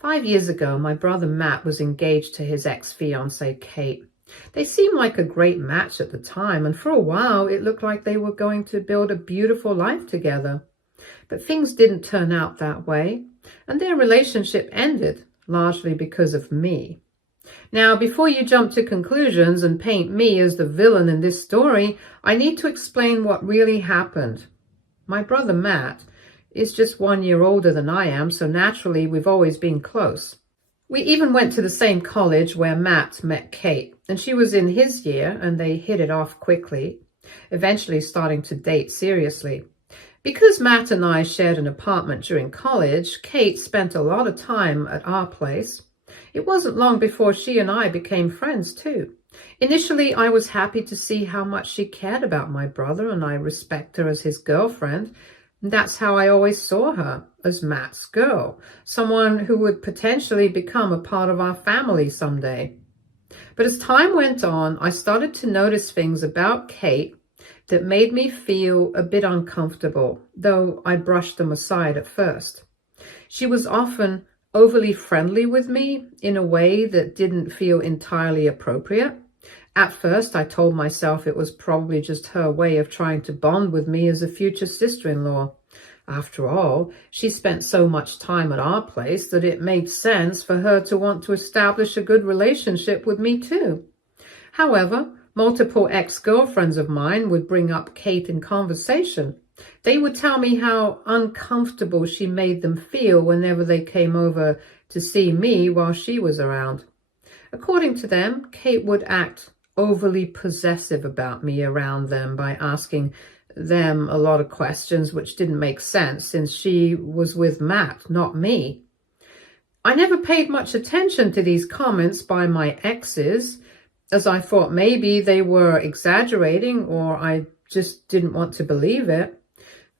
5 years ago, my brother Matt was engaged to his ex-fiancée, Kate. They seemed like a great match at the time, and for a while it looked like they were going to build a beautiful life together. But things didn't turn out that way, and their relationship ended, largely because of me. Now, before you jump to conclusions and paint me as the villain in this story, I need to explain what really happened. My brother Matt is just 1 year older than I am, so naturally we've always been close. We even went to the same college where Matt met Kate, and she was in his year, and they hit it off quickly, eventually starting to date seriously. Because Matt and I shared an apartment during college, Kate spent a lot of time at our place. It wasn't long before she and I became friends too. Initially, I was happy to see how much she cared about my brother, and I respect her as his girlfriend. That's how I always saw her, as Matt's girl, someone who would potentially become a part of our family someday. But as time went on, I started to notice things about Kate that made me feel a bit uncomfortable, though I brushed them aside at first. She was often overly friendly with me in a way that didn't feel entirely appropriate. At first, I told myself it was probably just her way of trying to bond with me as a future sister-in-law. After all, she spent so much time at our place that it made sense for her to want to establish a good relationship with me too. However, multiple ex-girlfriends of mine would bring up Kate in conversation. They would tell me how uncomfortable she made them feel whenever they came over to see me while she was around. According to them, Kate would act overly possessive about me around them by asking them a lot of questions which didn't make sense since she was with Matt, not me. I never paid much attention to these comments by my exes, as I thought maybe they were exaggerating or I just didn't want to believe it.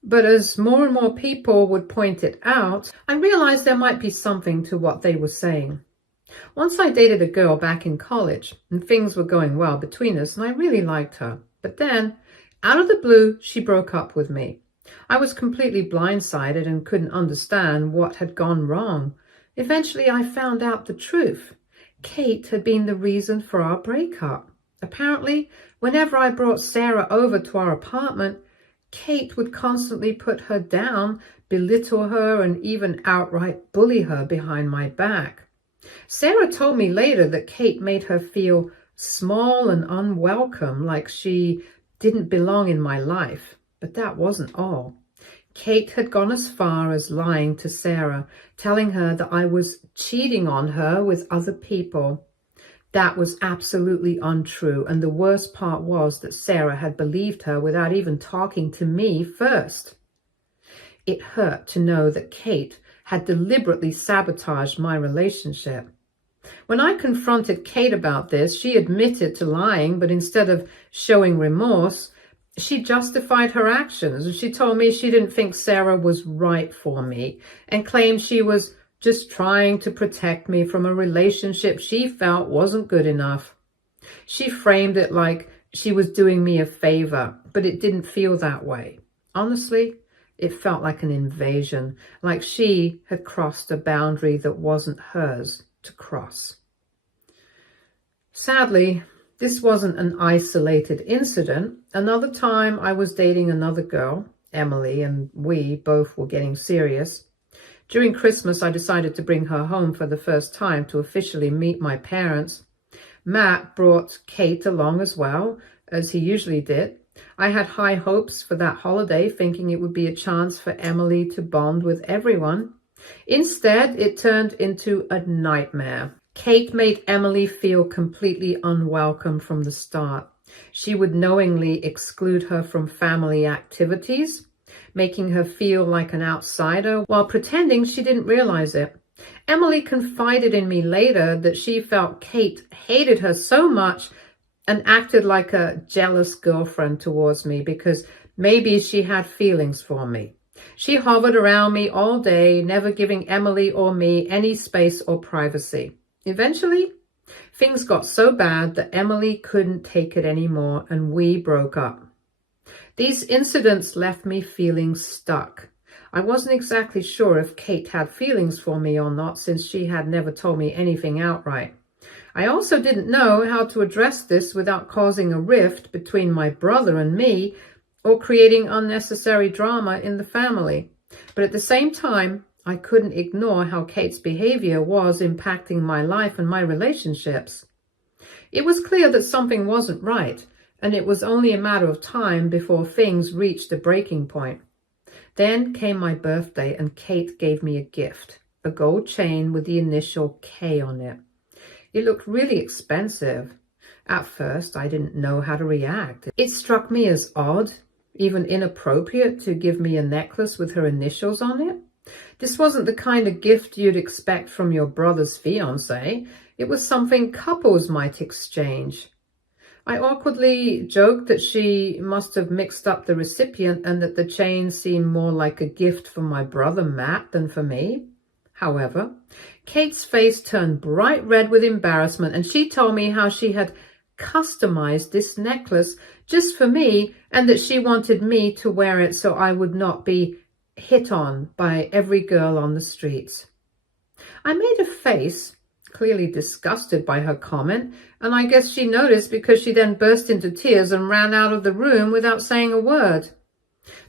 But as more and more people would point it out, I realized there might be something to what they were saying. Once I dated a girl back in college, and things were going well between us, and I really liked her. But then, out of the blue, she broke up with me. I was completely blindsided and couldn't understand what had gone wrong. Eventually, I found out the truth. Kate had been the reason for our breakup. Apparently, whenever I brought Sarah over to our apartment, Kate would constantly put her down, belittle her, and even outright bully her behind my back. Sarah told me later that Kate made her feel small and unwelcome, like she didn't belong in my life. But that wasn't all. Kate had gone as far as lying to Sarah, telling her that I was cheating on her with other people. That was absolutely untrue, and the worst part was that Sarah had believed her without even talking to me first. It hurt to know that Kate had deliberately sabotaged my relationship. When I confronted Kate about this, she admitted to lying, but instead of showing remorse, she justified her actions, and she told me she didn't think Sarah was right for me and claimed she was just trying to protect me from a relationship she felt wasn't good enough. She framed it like she was doing me a favor, but it didn't feel that way. Honestly, it felt like an invasion, like she had crossed a boundary that wasn't hers to cross. Sadly, this wasn't an isolated incident. Another time I was dating another girl, Emily, and we both were getting serious. During Christmas, I decided to bring her home for the first time to officially meet my parents. Matt brought Kate along as well, as he usually did. I had high hopes for that holiday, thinking it would be a chance for Emily to bond with everyone. Instead, it turned into a nightmare. Kate made Emily feel completely unwelcome from the start. She would knowingly exclude her from family activities, making her feel like an outsider while pretending she didn't realize it. Emily confided in me later that she felt Kate hated her so much and acted like a jealous girlfriend towards me because maybe she had feelings for me. She hovered around me all day, never giving Emily or me any space or privacy. Eventually, things got so bad that Emily couldn't take it anymore and we broke up. These incidents left me feeling stuck. I wasn't exactly sure if Kate had feelings for me or not, since she had never told me anything outright. I also didn't know how to address this without causing a rift between my brother and me, or creating unnecessary drama in the family. But at the same time, I couldn't ignore how Kate's behavior was impacting my life and my relationships. It was clear that something wasn't right, and it was only a matter of time before things reached a breaking point. Then came my birthday, and Kate gave me a gift, a gold chain with the initial K on it. It looked really expensive. At first, I didn't know how to react. It struck me as odd, even inappropriate, to give me a necklace with her initials on it. This wasn't the kind of gift you'd expect from your brother's fiancé. It was something couples might exchange. I awkwardly joked that she must have mixed up the recipient and that the chain seemed more like a gift for my brother Matt than for me. However, Kate's face turned bright red with embarrassment, and she told me how she had customized this necklace just for me, and that she wanted me to wear it so I would not be hit on by every girl on the streets. I made a face, clearly disgusted by her comment, and I guess she noticed, because she then burst into tears and ran out of the room without saying a word.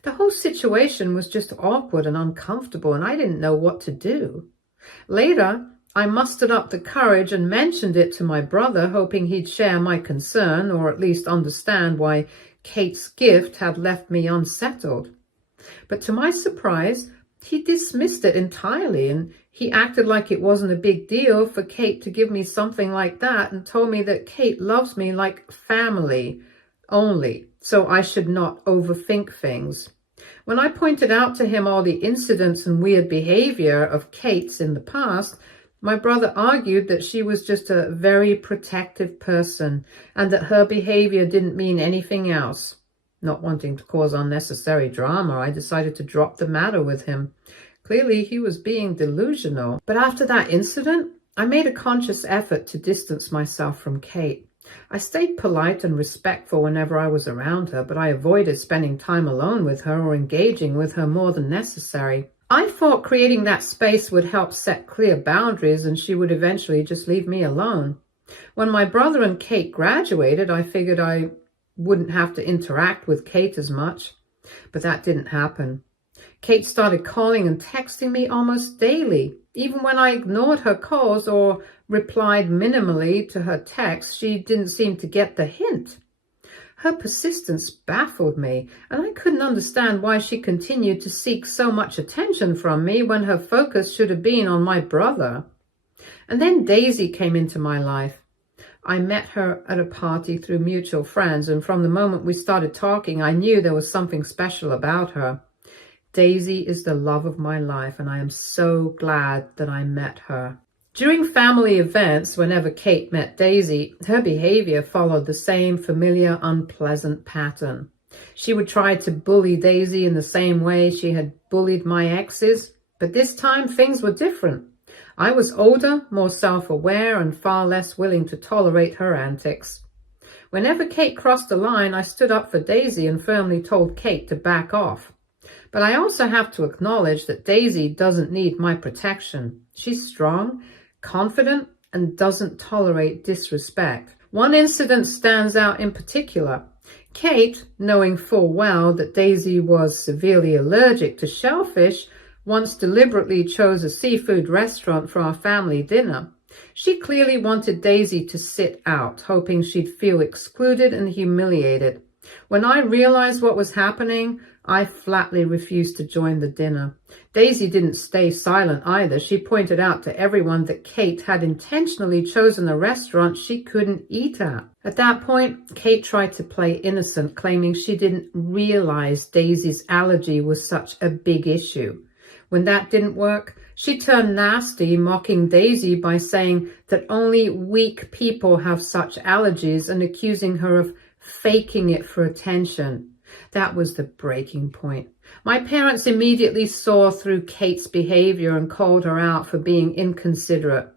The whole situation was just awkward and uncomfortable, and I didn't know what to do. Later, I mustered up the courage and mentioned it to my brother, hoping he'd share my concern, or at least understand why Kate's gift had left me unsettled. But to my surprise, he dismissed it entirely, and he acted like it wasn't a big deal for Kate to give me something like that, and told me that Kate loves me like family only, so I should not overthink things. When I pointed out to him all the incidents and weird behavior of Kate's in the past, my brother argued that she was just a very protective person, and that her behavior didn't mean anything else. Not wanting to cause unnecessary drama, I decided to drop the matter with him. Clearly, he was being delusional. But after that incident, I made a conscious effort to distance myself from Kate. I stayed polite and respectful whenever I was around her, but I avoided spending time alone with her or engaging with her more than necessary. I thought creating that space would help set clear boundaries, and she would eventually just leave me alone. When my brother and Kate graduated, I figured I wouldn't have to interact with Kate as much, but that didn't happen. Kate started calling and texting me almost daily. Even when I ignored her calls or replied minimally to her texts, she didn't seem to get the hint. Her persistence baffled me, and I couldn't understand why she continued to seek so much attention from me when her focus should have been on my brother. And then Daisy came into my life. I met her at a party through mutual friends, and from the moment we started talking, I knew there was something special about her. Daisy is the love of my life, and I am so glad that I met her. During family events, whenever Kate met Daisy, her behavior followed the same familiar, unpleasant pattern. She would try to bully Daisy in the same way she had bullied my exes, but this time things were different. I was older, more self-aware, and far less willing to tolerate her antics. Whenever Kate crossed the line, I stood up for Daisy and firmly told Kate to back off. But I also have to acknowledge that Daisy doesn't need my protection. She's strong, confident, and doesn't tolerate disrespect. One incident stands out in particular. Kate, knowing full well that Daisy was severely allergic to shellfish, once deliberately chose a seafood restaurant for our family dinner. She clearly wanted Daisy to sit out, hoping she'd feel excluded and humiliated. When I realized what was happening, I flatly refused to join the dinner. Daisy didn't stay silent either. She pointed out to everyone that Kate had intentionally chosen a restaurant she couldn't eat at. At that point, Kate tried to play innocent, claiming she didn't realize Daisy's allergy was such a big issue. When that didn't work, she turned nasty, mocking Daisy by saying that only weak people have such allergies and accusing her of faking it for attention. That was the breaking point. My parents immediately saw through Kate's behavior and called her out for being inconsiderate.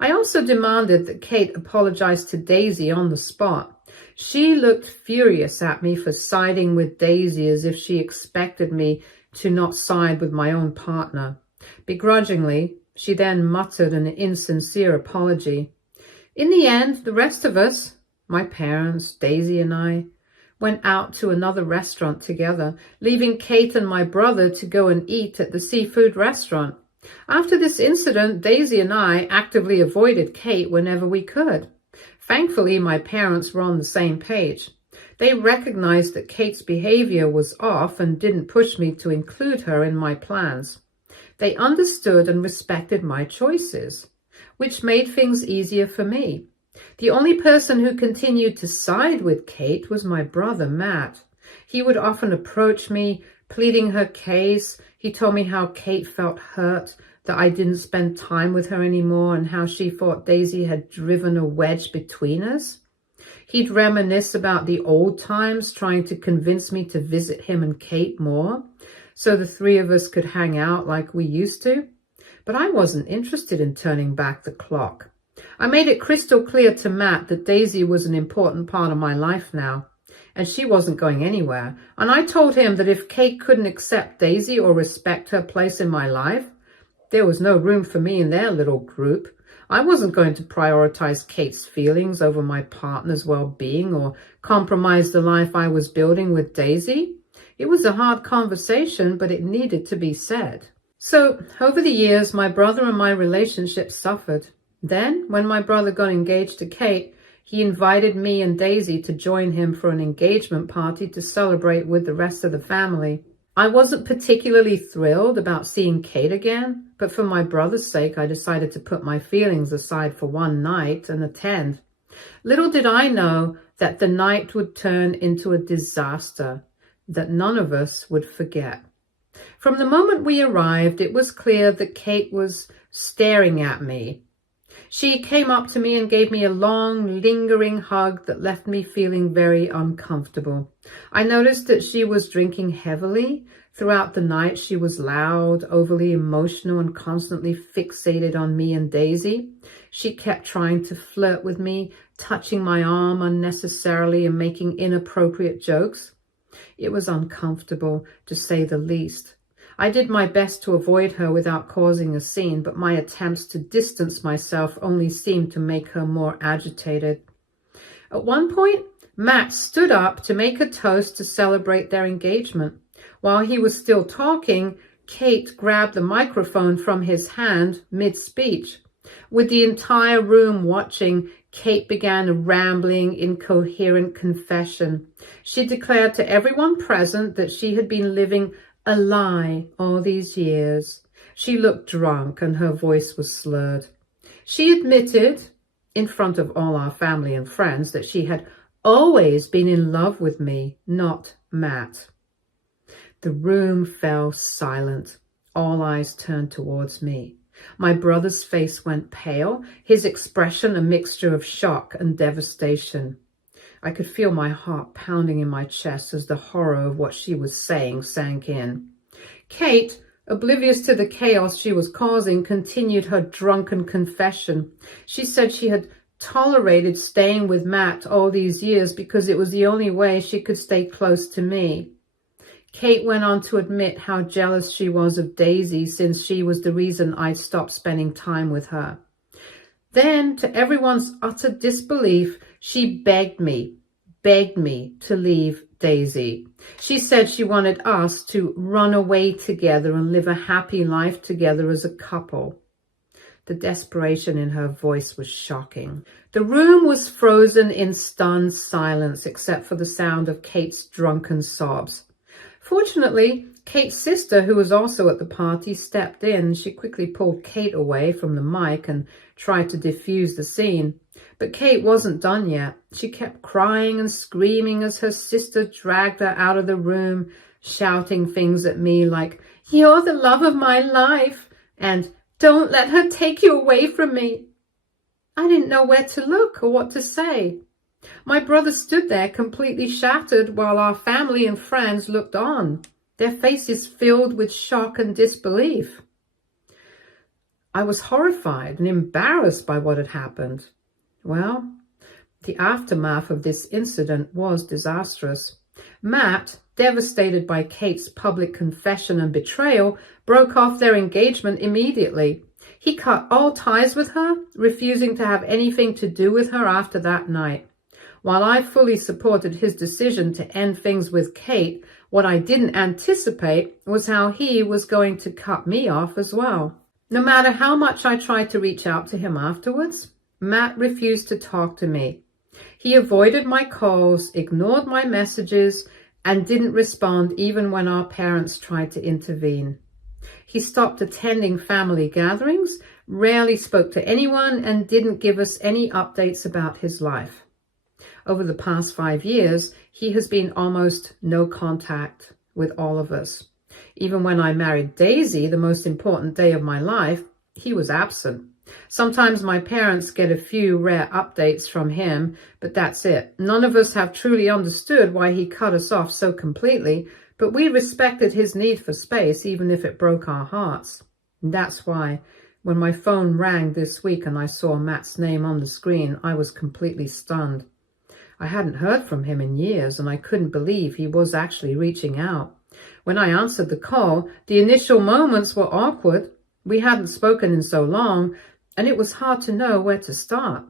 I also demanded that Kate apologize to Daisy on the spot. She looked furious at me for siding with Daisy, as if she expected me to not side with my own partner. Begrudgingly, she then muttered an insincere apology. In the end, the rest of us, my parents, Daisy and I, went out to another restaurant together, leaving Kate and my brother to go and eat at the seafood restaurant. After this incident, Daisy and I actively avoided Kate whenever we could. Thankfully, my parents were on the same page. They recognized that Kate's behavior was off and didn't push me to include her in my plans. They understood and respected my choices, which made things easier for me. The only person who continued to side with Kate was my brother, Matt. He would often approach me, pleading her case. He told me how Kate felt hurt that I didn't spend time with her anymore and how she thought Daisy had driven a wedge between us. He'd reminisce about the old times, trying to convince me to visit him and Kate more, so the three of us could hang out like we used to. But I wasn't interested in turning back the clock. I made it crystal clear to Matt that Daisy was an important part of my life now, and she wasn't going anywhere. And I told him that if Kate couldn't accept Daisy or respect her place in my life, there was no room for me in their little group. I wasn't going to prioritize Kate's feelings over my partner's well-being or compromise the life I was building with Daisy. It was a hard conversation, but it needed to be said. So, over the years, my brother and my relationship suffered. Then, when my brother got engaged to Kate, he invited me and Daisy to join him for an engagement party to celebrate with the rest of the family. I wasn't particularly thrilled about seeing Kate again, but for my brother's sake, I decided to put my feelings aside for one night and attend. Little did I know that the night would turn into a disaster that none of us would forget. From the moment we arrived, it was clear that Kate was staring at me. She came up to me and gave me a long, lingering hug that left me feeling very uncomfortable. I noticed that she was drinking heavily. Throughout the night, she was loud, overly emotional, and constantly fixated on me and Daisy. She kept trying to flirt with me, touching my arm unnecessarily and making inappropriate jokes. It was uncomfortable, to say the least. I did my best to avoid her without causing a scene, but my attempts to distance myself only seemed to make her more agitated. At one point, Matt stood up to make a toast to celebrate their engagement. While he was still talking, Kate grabbed the microphone from his hand mid-speech. With the entire room watching, Kate began a rambling, incoherent confession. She declared to everyone present that she had been living a lie all these years. She looked drunk and her voice was slurred. She admitted, in front of all our family and friends, that she had always been in love with me, not Matt. The room fell silent. All eyes turned towards me. My brother's face went pale, his expression a mixture of shock and devastation. I could feel my heart pounding in my chest as the horror of what she was saying sank in. Kate, oblivious to the chaos she was causing, continued her drunken confession. She said she had tolerated staying with Matt all these years because it was the only way she could stay close to me. Kate went on to admit how jealous she was of Daisy since she was the reason I'd stopped spending time with her. Then, to everyone's utter disbelief, she begged me to leave Daisy. She said she wanted us to run away together and live a happy life together as a couple. The desperation in her voice was shocking. The room was frozen in stunned silence except for the sound of Kate's drunken sobs. Fortunately, Kate's sister, who was also at the party, stepped in. She quickly pulled Kate away from the mic and tried to defuse the scene. But Kate wasn't done yet. She kept crying and screaming as her sister dragged her out of the room, shouting things at me like, "You're the love of my life," and "Don't let her take you away from me." I didn't know where to look or what to say. My brother stood there completely shattered while our family and friends looked on, their faces filled with shock and disbelief. I was horrified and embarrassed by what had happened. Well, the aftermath of this incident was disastrous. Matt, devastated by Kate's public confession and betrayal, broke off their engagement immediately. He cut all ties with her, refusing to have anything to do with her after that night. While I fully supported his decision to end things with Kate, what I didn't anticipate was how he was going to cut me off as well. No matter how much I tried to reach out to him afterwards, Matt refused to talk to me. He avoided my calls, ignored my messages, and didn't respond even when our parents tried to intervene. He stopped attending family gatherings, rarely spoke to anyone, and didn't give us any updates about his life. Over the past 5 years, he has been almost no contact with all of us. Even when I married Daisy, the most important day of my life, he was absent. Sometimes my parents get a few rare updates from him, but that's it. None of us have truly understood why he cut us off so completely, but we respected his need for space, even if it broke our hearts. And that's why, when my phone rang this week and I saw Matt's name on the screen, I was completely stunned. I hadn't heard from him in years, and I couldn't believe he was actually reaching out. When I answered the call, the initial moments were awkward. We hadn't spoken in so long, and it was hard to know where to start.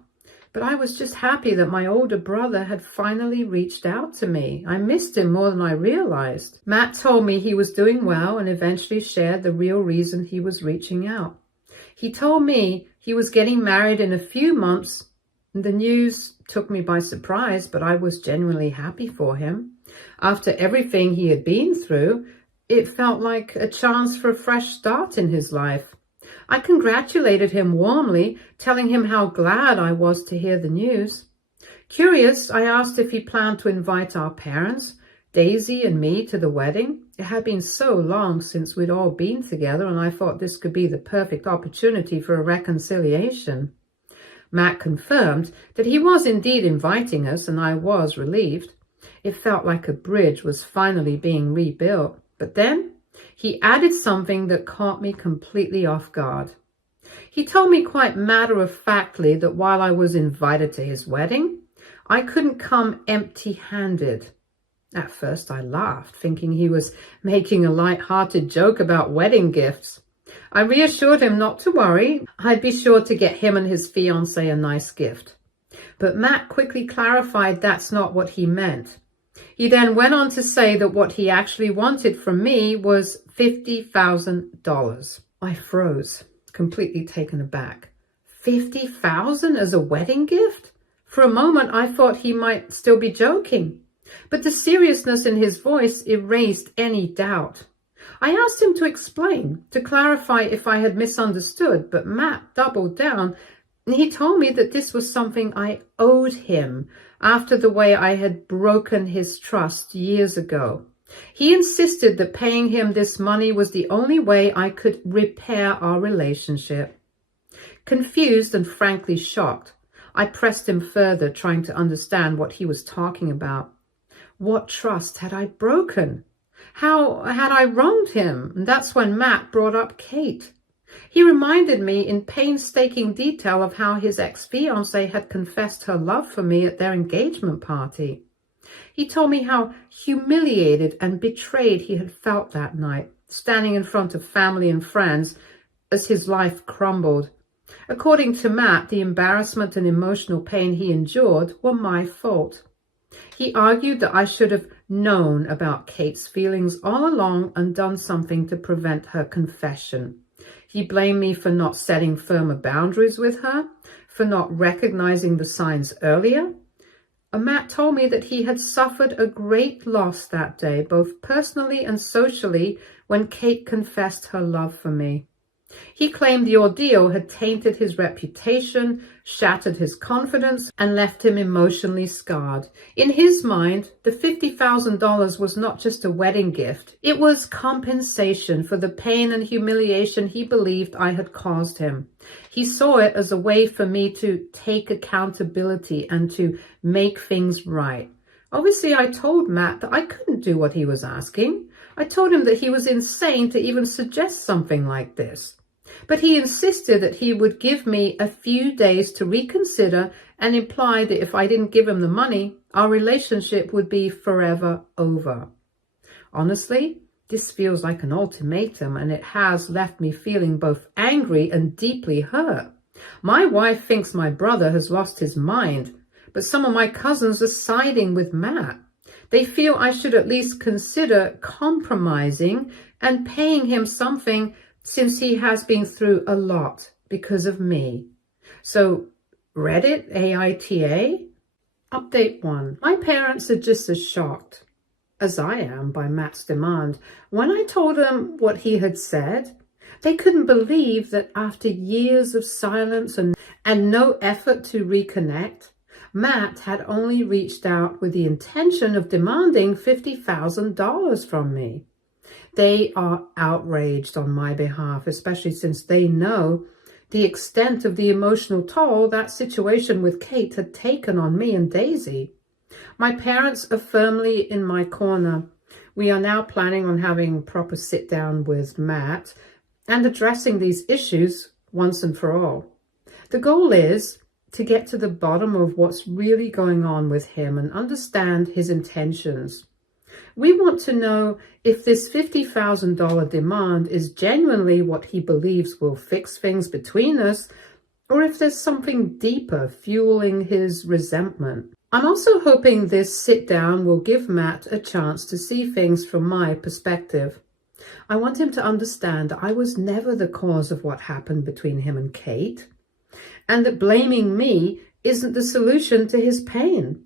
But I was just happy that my older brother had finally reached out to me. I missed him more than I realized. Matt told me he was doing well and eventually shared the real reason he was reaching out. He told me he was getting married in a few months. The news took me by surprise, but I was genuinely happy for him. After everything he had been through, it felt like a chance for a fresh start in his life. I congratulated him warmly, telling him how glad I was to hear the news. Curious, I asked if he planned to invite our parents, Daisy and me, to the wedding. It had been so long since we'd all been together, and I thought this could be the perfect opportunity for a reconciliation. Matt confirmed that he was indeed inviting us, and I was relieved. It felt like a bridge was finally being rebuilt. But then he added something that caught me completely off guard. He told me quite matter-of-factly that while I was invited to his wedding, I couldn't come empty-handed. At first I laughed, thinking he was making a light-hearted joke about wedding gifts. I reassured him not to worry. I'd be sure to get him and his fiancée a nice gift. But Matt quickly clarified that's not what he meant. He then went on to say that what he actually wanted from me was $50,000. I froze, completely taken aback. $50,000 as a wedding gift? For a moment, I thought he might still be joking. But the seriousness in his voice erased any doubt. I asked him to explain, to clarify if I had misunderstood, but Matt doubled down. He told me that this was something I owed him after the way I had broken his trust years ago. He insisted that paying him this money was the only way I could repair our relationship. Confused and frankly shocked, I pressed him further, trying to understand what he was talking about. What trust had I broken? How had I wronged him? And that's when Matt brought up Kate. He reminded me in painstaking detail of how his ex-fiancée had confessed her love for me at their engagement party. He told me how humiliated and betrayed he had felt that night, standing in front of family and friends as his life crumbled. According to Matt, the embarrassment and emotional pain he endured were my fault. He argued that I should have known about Kate's feelings all along and done something to prevent her confession. He blamed me for not setting firmer boundaries with her, for not recognizing the signs earlier. Matt told me that he had suffered a great loss that day, both personally and socially, when Kate confessed her love for me. He claimed the ordeal had tainted his reputation, shattered his confidence, and left him emotionally scarred. In his mind, the $50,000 was not just a wedding gift. It was compensation for the pain and humiliation he believed I had caused him. He saw it as a way for me to take accountability and to make things right. Obviously, I told Matt that I couldn't do what he was asking. I told him that he was insane to even suggest something like this. But he insisted that he would give me a few days to reconsider and implied that if I didn't give him the money, our relationship would be forever over. Honestly, this feels like an ultimatum, and it has left me feeling both angry and deeply hurt. My wife thinks my brother has lost his mind, but some of my cousins are siding with Matt. They feel I should at least consider compromising and paying him something since he has been through a lot because of me. So, Reddit, AITA? Update 1. My parents are just as shocked as I am by Matt's demand. When I told them what he had said, they couldn't believe that after years of silence and no effort to reconnect, Matt had only reached out with the intention of demanding $50,000 from me. They are outraged on my behalf, especially since they know the extent of the emotional toll that situation with Kate had taken on me and Daisy. My parents are firmly in my corner. We are now planning on having a proper sit down with Matt and addressing these issues once and for all. The goal is to get to the bottom of what's really going on with him and understand his intentions. We want to know if this $50,000 demand is genuinely what he believes will fix things between us, or if there's something deeper fueling his resentment. I'm also hoping this sit down will give Matt a chance to see things from my perspective. I want him to understand I was never the cause of what happened between him and Kate, and that blaming me isn't the solution to his pain.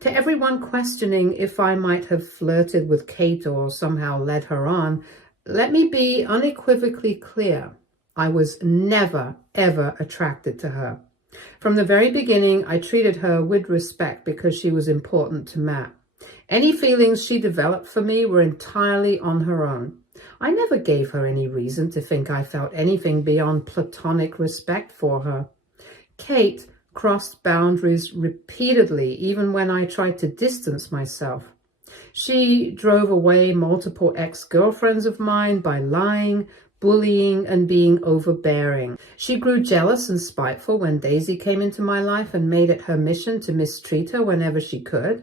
To everyone questioning if I might have flirted with Kate or somehow led her on, let me be unequivocally clear. I was never, ever attracted to her. From the very beginning, I treated her with respect because she was important to Matt. Any feelings she developed for me were entirely on her own. I never gave her any reason to think I felt anything beyond platonic respect for her. Kate crossed boundaries repeatedly, even when I tried to distance myself. She drove away multiple ex-girlfriends of mine by lying, bullying, and being overbearing. She grew jealous and spiteful when Daisy came into my life and made it her mission to mistreat her whenever she could.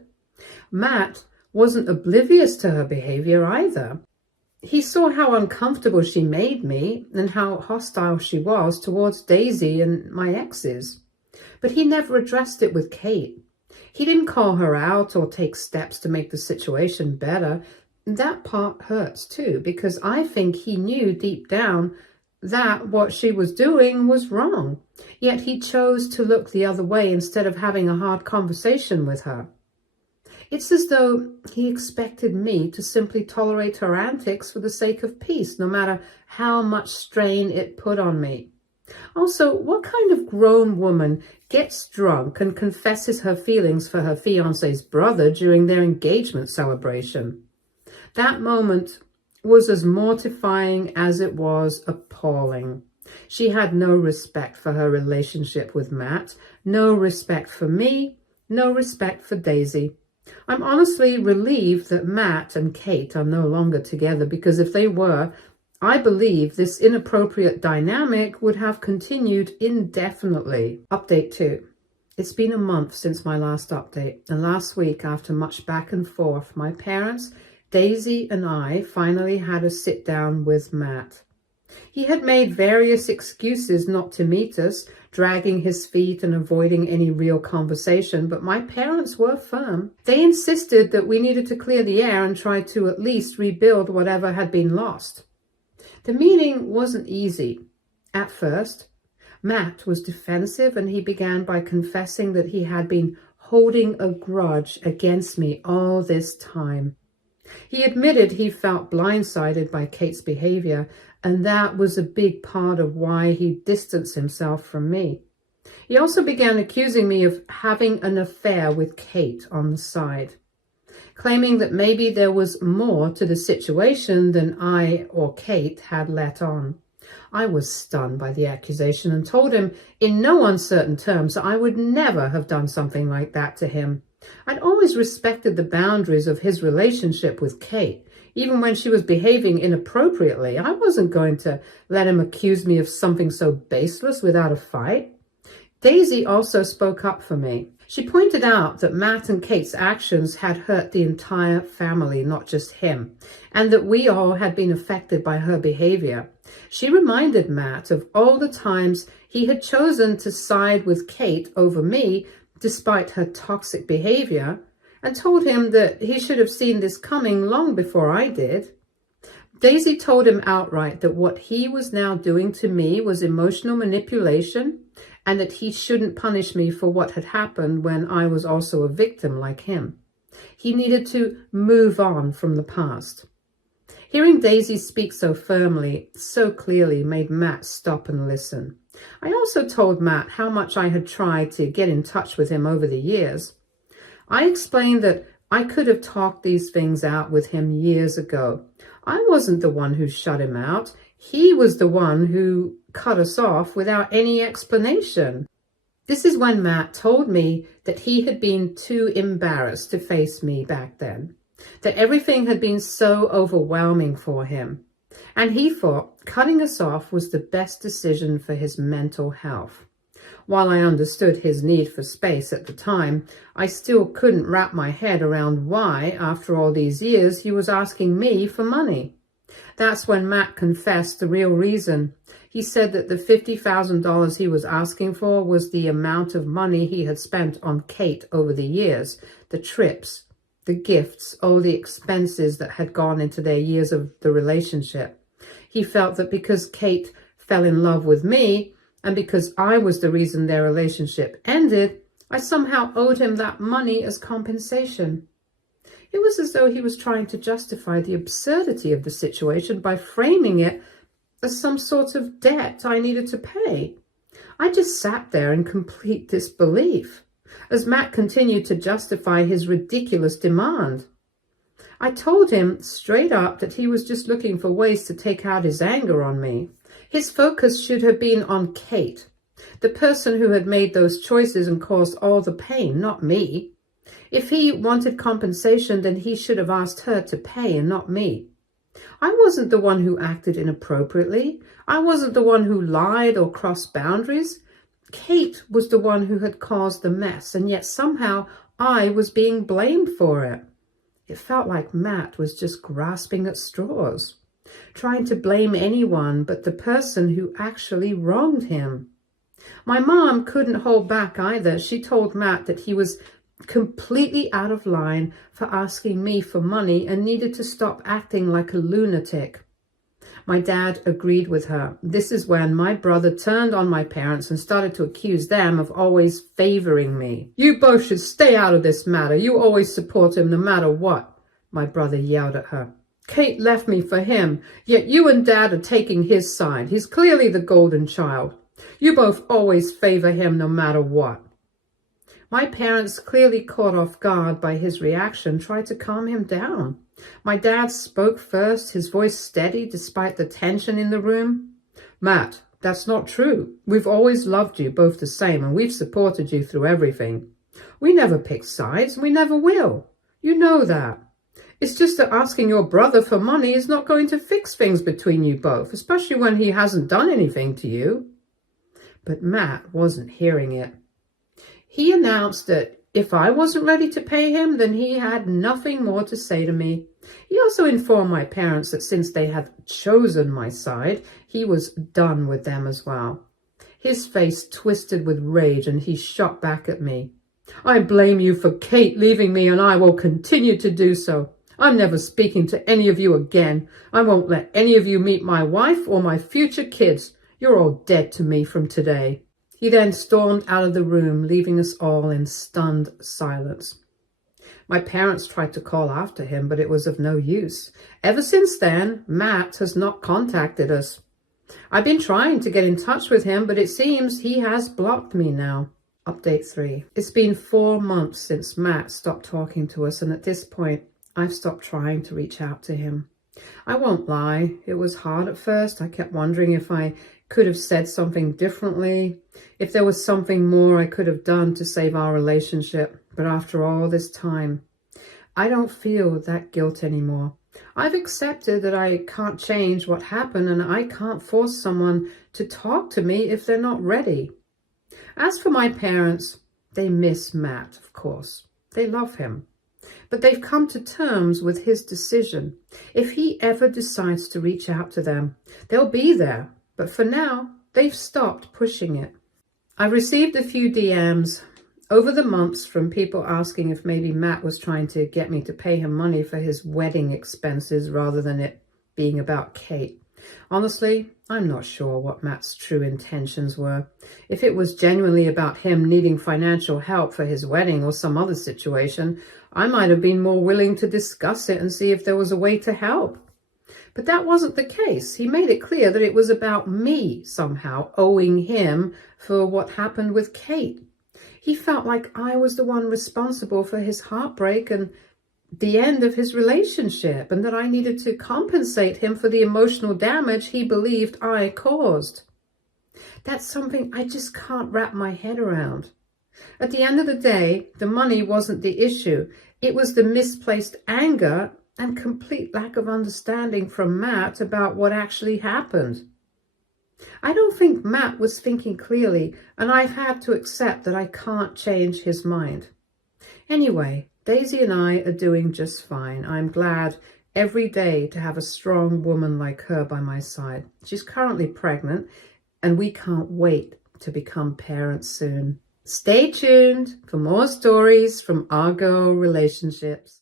Matt wasn't oblivious to her behavior either. He saw how uncomfortable she made me and how hostile she was towards Daisy and my exes. But he never addressed it with Kate. He didn't call her out or take steps to make the situation better. That part hurts too, because I think he knew deep down that what she was doing was wrong. Yet he chose to look the other way instead of having a hard conversation with her. It's as though he expected me to simply tolerate her antics for the sake of peace, no matter how much strain it put on me. Also, what kind of grown woman gets drunk and confesses her feelings for her fiancé's brother during their engagement celebration? That moment was as mortifying as it was appalling. She had no respect for her relationship with Matt, no respect for me, no respect for Daisy. I'm honestly relieved that Matt and Kate are no longer together, because if they were, I believe this inappropriate dynamic would have continued indefinitely. Update 2. It's been a month since my last update, and last week, after much back and forth, my parents, Daisy and I finally had a sit down with Matt. He had made various excuses not to meet us, dragging his feet and avoiding any real conversation, but my parents were firm. They insisted that we needed to clear the air and try to at least rebuild whatever had been lost. The meeting wasn't easy. At first, Matt was defensive, and he began by confessing that he had been holding a grudge against me all this time. He admitted he felt blindsided by Kate's behavior, and that was a big part of why he distanced himself from me. He also began accusing me of having an affair with Kate on the side, claiming that maybe there was more to the situation than I or Kate had let on. I was stunned by the accusation and told him in no uncertain terms that I would never have done something like that to him. I'd always respected the boundaries of his relationship with Kate. Even when she was behaving inappropriately, I wasn't going to let him accuse me of something so baseless without a fight. Daisy also spoke up for me. She pointed out that Matt and Kate's actions had hurt the entire family, not just him, and that we all had been affected by her behavior. She reminded Matt of all the times he had chosen to side with Kate over me despite her toxic behavior, and told him that he should have seen this coming long before I did. Daisy told him outright that what he was now doing to me was emotional manipulation, and that he shouldn't punish me for what had happened when I was also a victim like him. He needed to move on from the past. Hearing Daisy speak so firmly, so clearly, made Matt stop and listen. I also told Matt how much I had tried to get in touch with him over the years. I explained that I could have talked these things out with him years ago. I wasn't the one who shut him out. He was the one who cut us off without any explanation. This is when Matt told me that he had been too embarrassed to face me back then, that everything had been so overwhelming for him, and he thought cutting us off was the best decision for his mental health. While I understood his need for space at the time, I still couldn't wrap my head around why, after all these years, he was asking me for money. That's when Matt confessed the real reason. He said that the $50,000 he was asking for was the amount of money he had spent on Kate over the years, the trips, the gifts, all the expenses that had gone into their years of the relationship. He felt that because Kate fell in love with me, and because I was the reason their relationship ended, I somehow owed him that money as compensation. It was as though he was trying to justify the absurdity of the situation by framing it as some sort of debt I needed to pay. I just sat there in complete disbelief as Matt continued to justify his ridiculous demand. I told him straight up that he was just looking for ways to take out his anger on me. His focus should have been on Kate, the person who had made those choices and caused all the pain, not me. If he wanted compensation, then he should have asked her to pay and not me. I wasn't the one who acted inappropriately. I wasn't the one who lied or crossed boundaries. Kate was the one who had caused the mess, and yet somehow I was being blamed for it. It felt like Matt was just grasping at straws, trying to blame anyone but the person who actually wronged him. My mom couldn't hold back either. She told Matt that he was completely out of line for asking me for money and needed to stop acting like a lunatic. My dad agreed with her. This is when my brother turned on my parents and started to accuse them of always favoring me. "You both should stay out of this matter. You always support him no matter what," my brother yelled at her. "Kate left me for him, yet you and Dad are taking his side. He's clearly the golden child. You both always favor him no matter what." My parents, clearly caught off guard by his reaction, tried to calm him down. My dad spoke first, his voice steady despite the tension in the room. "Matt, that's not true. We've always loved you both the same, and we've supported you through everything. We never picked sides, and we never will. You know that. It's just that asking your brother for money is not going to fix things between you both, especially when he hasn't done anything to you." But Matt wasn't hearing it. He announced that if I wasn't ready to pay him, then he had nothing more to say to me. He also informed my parents that since they had chosen my side, he was done with them as well. His face twisted with rage and he shot back at me. "I blame you for Kate leaving me, and I will continue to do so. I'm never speaking to any of you again. I won't let any of you meet my wife or my future kids. You're all dead to me from today." He then stormed out of the room, leaving us all in stunned silence. My parents tried to call after him, but it was of no use. Ever since then, Matt has not contacted us. I've been trying to get in touch with him, but it seems he has blocked me now. Update 3. It's been 4 months since Matt stopped talking to us, and at this point, I've stopped trying to reach out to him. I won't lie, it was hard at first. I kept wondering if I could have said something differently, if there was something more I could have done to save our relationship. But after all this time, I don't feel that guilt anymore. I've accepted that I can't change what happened, and I can't force someone to talk to me if they're not ready. As for my parents, they miss Matt, of course. They love him. But they've come to terms with his decision. If he ever decides to reach out to them, they'll be there. But for now, they've stopped pushing it. I've received a few DMs over the months from people asking if maybe Matt was trying to get me to pay him money for his wedding expenses rather than it being about Kate. Honestly, I'm not sure what Matt's true intentions were. If it was genuinely about him needing financial help for his wedding or some other situation, I might have been more willing to discuss it and see if there was a way to help. But that wasn't the case. He made it clear that it was about me somehow owing him for what happened with Kate. He felt like I was the one responsible for his heartbreak and the end of his relationship, and that I needed to compensate him for the emotional damage he believed I caused. That's something I just can't wrap my head around. At the end of the day, the money wasn't the issue. It was the misplaced anger and complete lack of understanding from Matt about what actually happened. I don't think Matt was thinking clearly, and I've had to accept that I can't change his mind. Anyway, Daisy and I are doing just fine. I'm glad every day to have a strong woman like her by my side. She's currently pregnant, and we can't wait to become parents soon. Stay tuned for more stories from our girl relationships.